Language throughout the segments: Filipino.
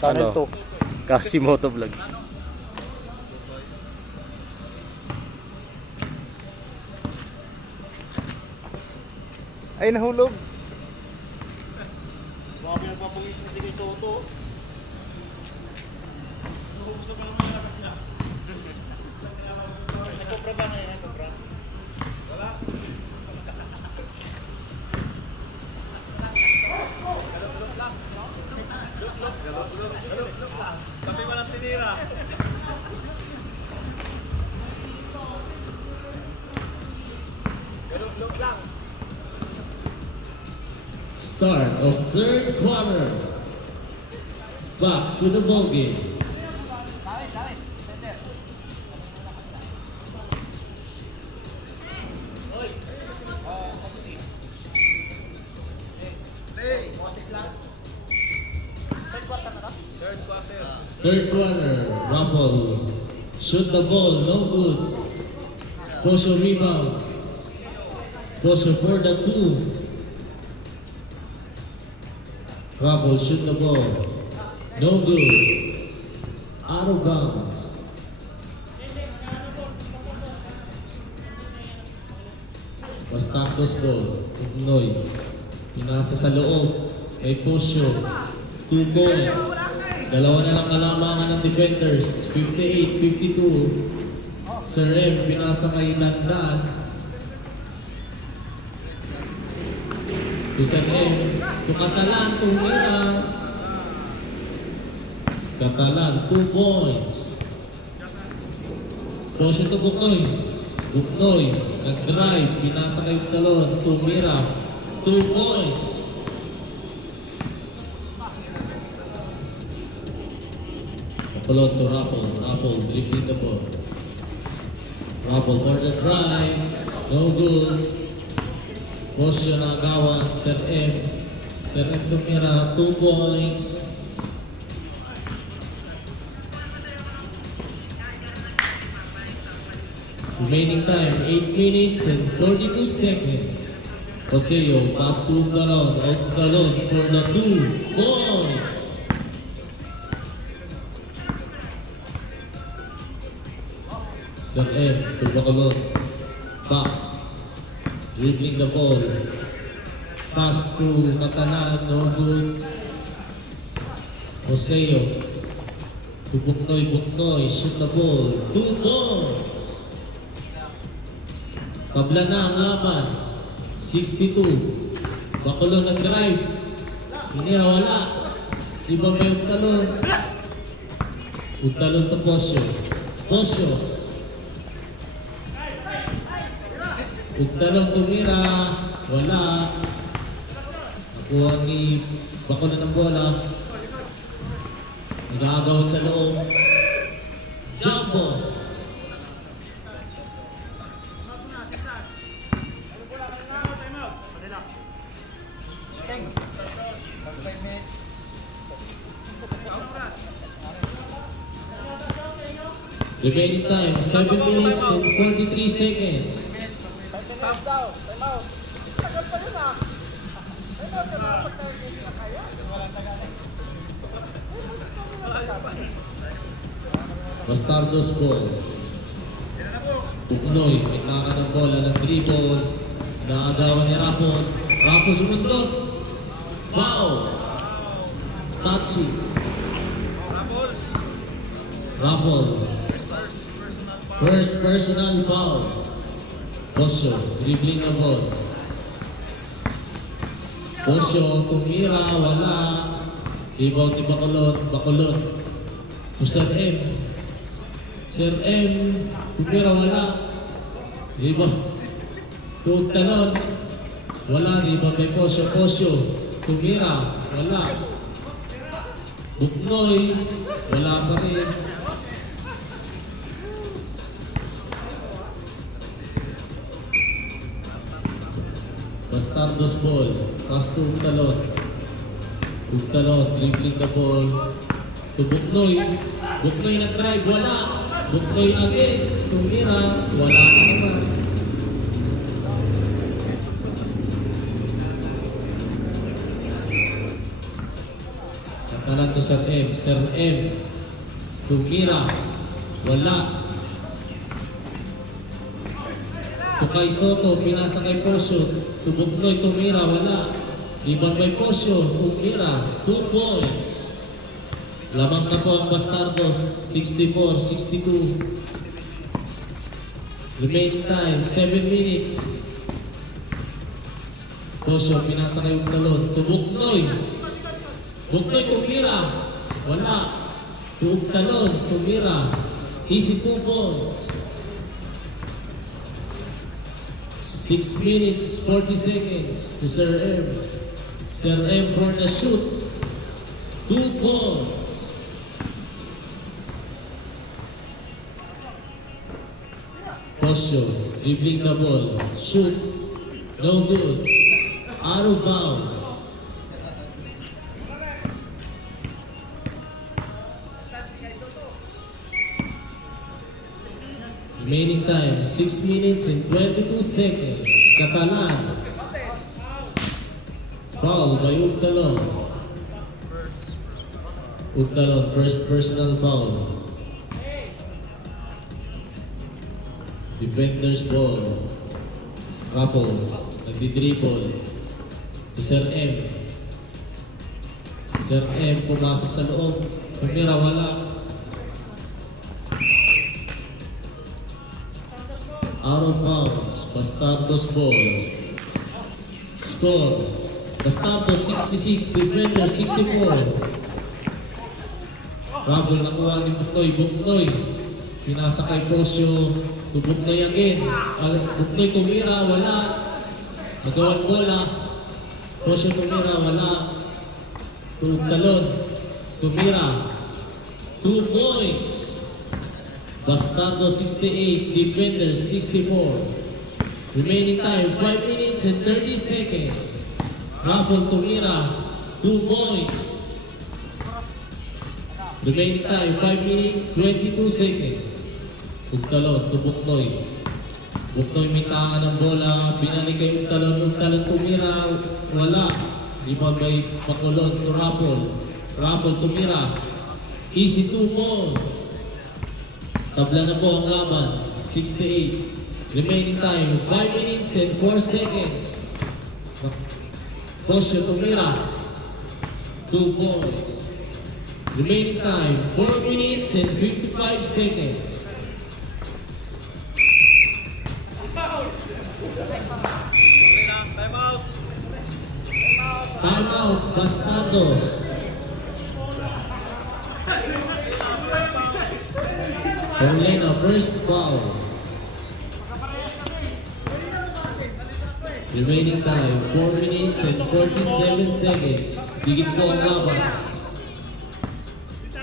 Channel 2. Kasi Motovlogs. Ay, nahulog. Grabe nagpapungis na si Kuya Soto. Nahubos na ba naman lakas niya? Nagkopra ba na yan? Nagkopra? Wala. Galop lang. Tapi walang tinira. Galop lang. Start of third quarter. Back to the ball game. Third quarter, Raffle. Shoot the ball, no good. Poso rebound. Poso for the two. Raffle shoot the ball. No good. Out of bounds. Bastakos ball. Ignoy. Pinasa sa loob. May Poso. 2 points. Dalawa na lang kalamangan ng defenders. 58-52. Sir M, pinasa kay Landan. To Sir M. To Catalan, tumira. Catalan, 2 points. Poso to Buknoy. Buknoy, nag-drive. Pinasa kay Talon. Tumira. 2 points. Kapalot to Raffle. Raffle, dribbling the ball. Raffle for the drive. No good. Poso na agawan. Sir M. Sir M tumira. 2 points. Remaining time, 8 minutes and 42 seconds. Joseo, pass to Talon. Out Talon for the 2 points. Sir M to Bacolod. Fox dribbling the ball. Pass to Catalan, no good. Joseo to Buknoy. Buknoy, shoot the ball. 2 points. Tabla na ang laban. 62. Bacolod nag-drive. Hinira wala. Iba ba yung talon? Yung talon to Poso. Poso. Talong tumira, wala. Nakuha ni Bacolod ng bola. Nag-aagawad sa loob. Jumbo. Remaining time, 7 minutes and 43 seconds. Time out. Tagal pa rin ah. Bastardos ball. Buknoy, may kaka ng bola ng dribble. Naagawan ni Rapon. Rapon sumundot. Foul. Tachi. Rapon. First personal foul. Poso, dribbling the ball. Poso, tumira, wala. Rebound ni Bacolod. Bacolod. To Sir M. Sir M, tumira, wala. Rebound. To Talon. Wala, rebound kay Poso. Poso, tumira, wala. Buknoy, wala pa rin. Bastardos ball, pass to Talon. Talon, dribbling the ball. To Buknoy. Buknoy nag-drive, wala. Buknoy again, tumira, wala na naman. Talan to Sir M. Sir M. Tumira. Wala. To kay Soto. Pinasa kay Posyo. To Buknoy. Tumira. Wala. Iban kay Posyo. Tumira. 2 points. Lamang na po ang Bastardos. 64-62. Remaining time, 7 minutes. Posyo, pinasa kay Ugtalon. To Buknoy. Buknoy, tumira. Wala. To Ugtalon, tumira. Easy 2 points. 6 minutes, 40 seconds to Sir M. Sir M for the shoot. 2 points. Posyo, dribbling the ball, shoot, no good, out of bounds. Remaining time, 6 minutes and 22 seconds. Catalan. Foul by Ugtalon. Ugtalon, first personal foul. Defender's ball. Raffle. Nagdi-dribble. To Sir M. Sir M pumasok sa loob. Tumira, wala. Out of bounds. Bastardos ball. Score. Bastardos 66. Defender 64. Raffle nakuha ni Buknoy. Buknoy. Pinasa kay Posyo. To Buknoy again. Buknoy tumira, wala. Nagawan bola. Posyo tumira, wala. To Ugtalon. Tumira. 2 points. Bastardo 68. Defender 64. Remaining time 5 minutes and 30 seconds. Raffle tumira. 2 points. Remaining time 5 minutes 22 seconds. Ugtalon to Buknoy. Buknoy mintangan ng bola. Binalik kay Ugtalon. Ugtalon tumira. Wala. Lima by Bacolod to Raffle. Raffle tumira. Easy 2 points. Tabla na po ang laban. 68. Remaining time 5 minutes and 4 seconds. Posyo tumira. 2 points. Remaining time 4 minutes and 55 seconds. Time out, Bastardos. Paulina, first foul. Remaining time, 4 minutes and 47 seconds. Digit po ang laban.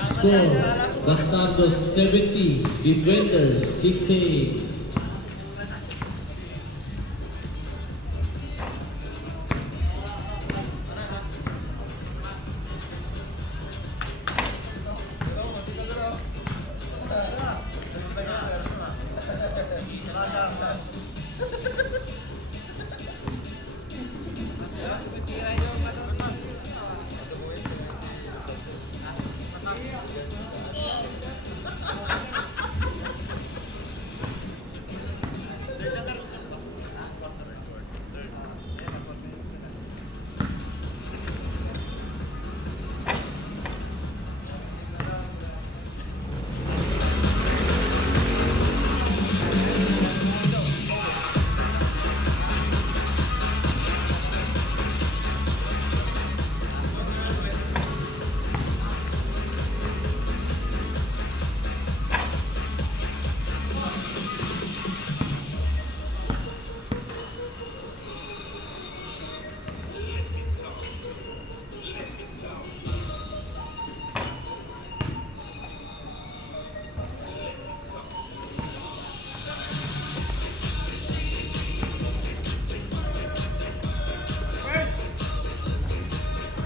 Score, Bastardos 70, Defenders 68.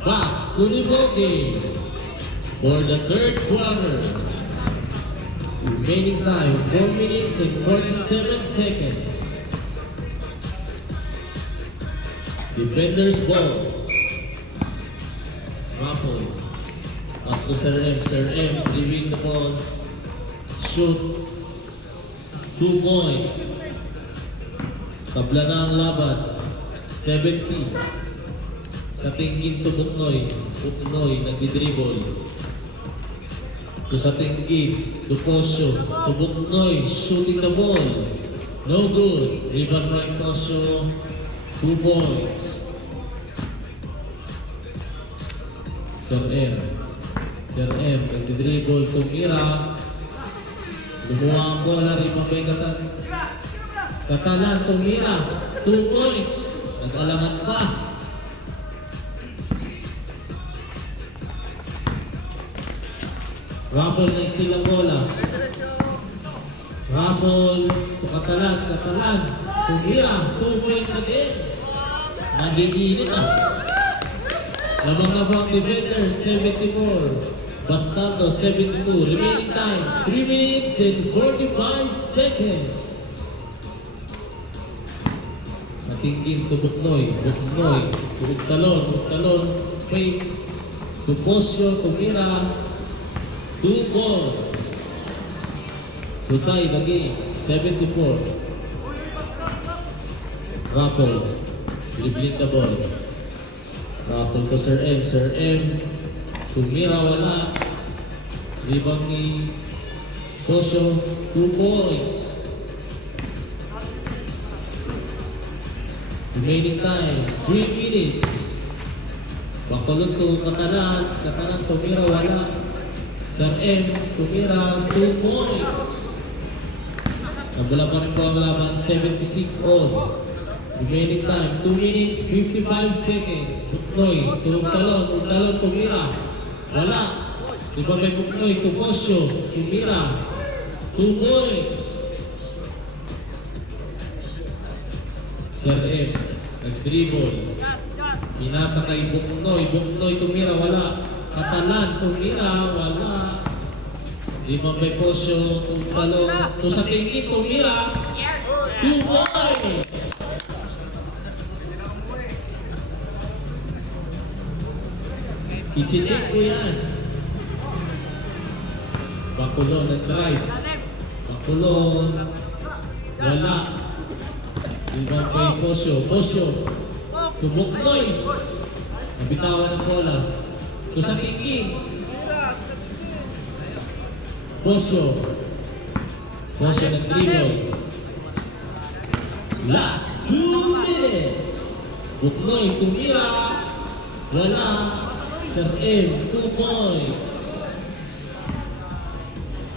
Back to the ball game for the third quarter. Remaining time 4 minutes and 47 seconds. Defenders ball. Raffle. Pass to Sir M. Sir M, dribbling the ball. Shoot. 2 points. Tabla na ang laban. 70. Sa tingin to Buknoy. Buknoy nagdi-dribble. To sa tingin to Posyo. To Buknoy shooting the ball. No good. Rebound by Posyo. 2 points. Sir M. Sir M nagdi-dribble. Tumira. Lumuha ang bola. Rebound by Katalan. Tumira. 2 points. Nag-alangan pa. Raffle na steal ang bola. Raffle to Katalan. Katalan. Tumira. 2 points again. Nag-iinit na. Lamang na ba ang defenders? 74. Bastardo 72. Remaining time 3 minutes and 45 seconds. Sa tingin to Buknoy. Buknoy. Buktalon. Buktalon. Fake. To Posyo. Tumira. 2 balls. To tie the game. 74. Raffle. Dribbling the ball. Raffle to Sir M. Sir M. Tumira wala. Rebound ni Posyo. 2 points. Remaining time 3 minutes. Bakulot to Katalan. Katalan tumira wala. Sir M. Tumira 2 points. Nabula pa rin po ang laban. 76 all. Remaining time 2 minutes 55 seconds. Buknoy to Talon. Talon tumira wala. Iba may Buknoy to Posyo. Tumira 2 points. Sir M. Nag-dribble. Pinasa kay Buknoy. Buknoy tumira wala. Katalan tumira wala. Iba may Posyo to Talon. To sa tingin tumira 2 points. I-check ko yan. Bakulon nag-drive. Bakulon. Wala. Ibang kay Posyo. Posyo. To Buknoy. Nabitawan ng bola. To sa King. Posyo. Posyo nag-dribble. Last 2 minutes. Buknoy tumira. Wala. Sir M, 2 points.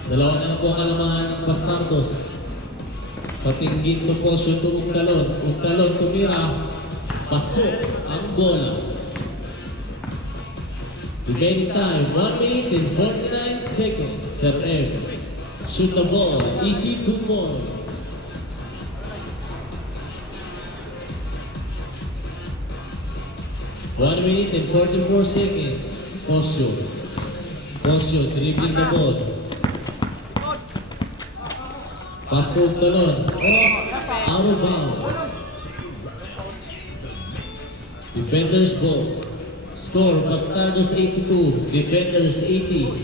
Dalawa na po ang kalamangan ng Bastardos. Sa tingin to Posyo to Ugtalon. Ugtalon tumira. Pasok ang bola. Remaining time 1 minute and 49 seconds. Sir M, shoot the ball. Easy 2 points. One minute and 44 seconds. Posyo. Posyo dribbling the ball. Pass to Talon. Out of bounds. Defenders ball. Score Bastardos 82. Defenders 80.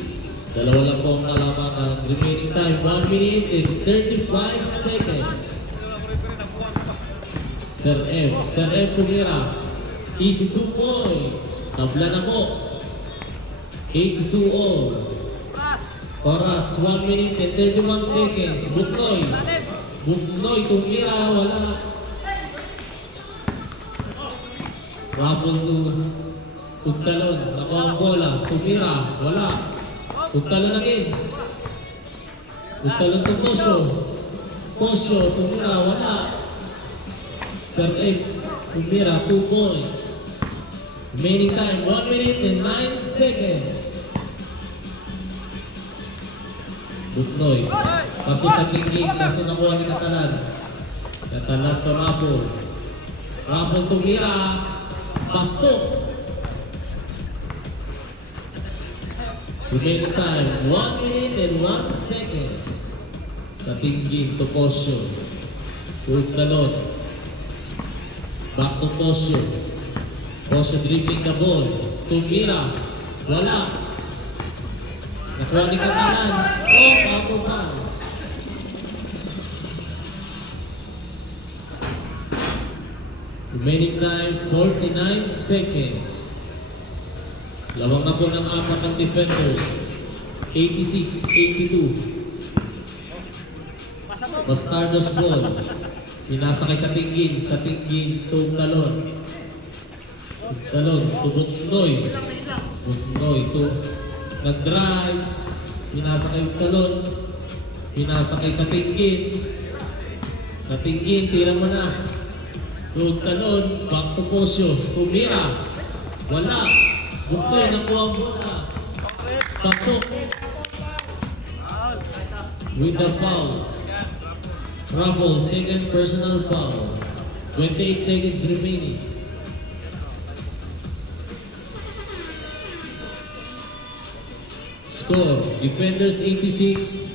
Dalawa lang po ang kalamangan. Remaining time 1 minute and 35 seconds. Sir M. Sir M tumira. Easy 2 points. Tabla na po. 82 all. Oras 1 minute and 31 seconds. Buknoy. Buknoy tumira. Wala. Raffle to Ugtalon. Nakuha ang bola. Tumira. Wala. Ugtalon again. Ugtalon to Posyo. Posyo tumira. Wala. Sir M. Tumira 2 points. Remaining time 1 minute and 9 seconds. Buknoy. Paso sa tingin. Kaso nakuha ni Katalan. Katalan to Raffle. Raffle tumira. Pasok. Remaining time 1 minute and 1 second. Sa tingin to Posyo. Ugtalon. Back to Posyo. Posyo dribbling the ball. Tumira. Wala. Nakuha ni Katalan. Oh, bago pa. Remaining time, 49 seconds. Lawang na po ng apat ng defenders. 86-82. Bastardos ball. Pinasakay sa tinggin. Sa tinggin, talon. Talon, to Butnoy. Butnoy, to nag-drive. Pinasakay yung talon. Pinasakay sa tinggin. Sa tinggin, tira mo na. To talon, back to Posyo. Tumira. Wala. Butnoy, nakuha ang bola. Pasok. With the foul. Raffle, second personal foul. 28 seconds remaining. Score, defenders 86,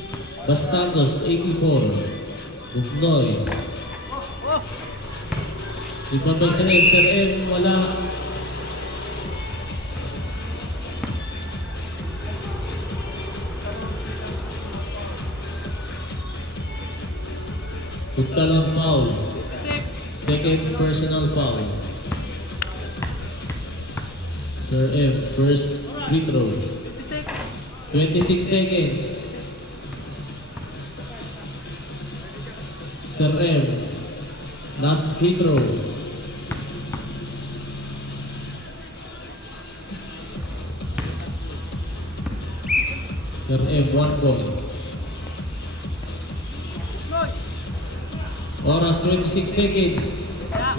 Bastardos 84. Bugnoy. Ibang ba sa M, wala. Talon foul. Second personal foul. Sir M, first free throw. 26 seconds. Sir M, last free throw. Sir M, 1 point. Oras 26 seconds.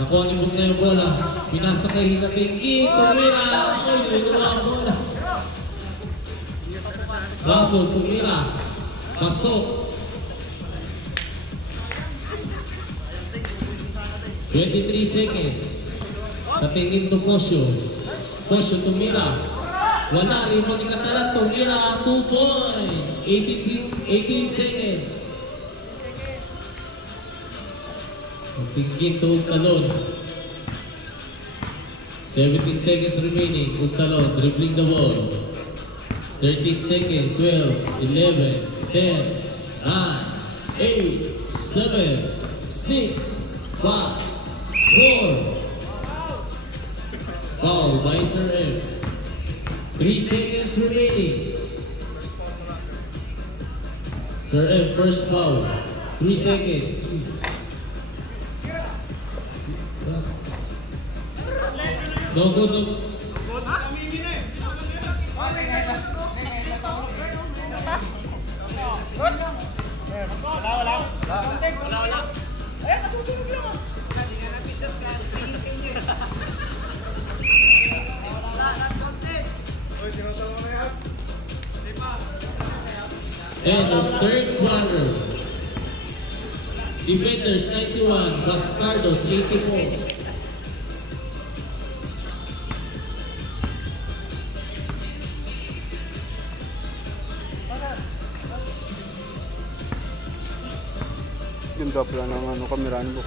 Nakuha ni Bugnoy yung bola. Pinasakay sa tinggi. Tumira. Ay, pinuha ang bola. Raffle, tumira. Pasok. 23 seconds. Sa tingin to Posyo. Posyo, tumira. Wala. Rebound ni Katalan. Tumira. 2 points. 18 seconds. Tingin to Talon. 17 seconds remaining. Talon dribbling the ball. 13 seconds. 12, 11, 10, 9, 8, 7, 6, 5, 4. Foul by Sir M. 3 seconds remaining. Sir M, first foul. 3 seconds. No good, no good. And the third quarter. Defenders 91, Bastardos 84. Ganda pala ng kameraan mo.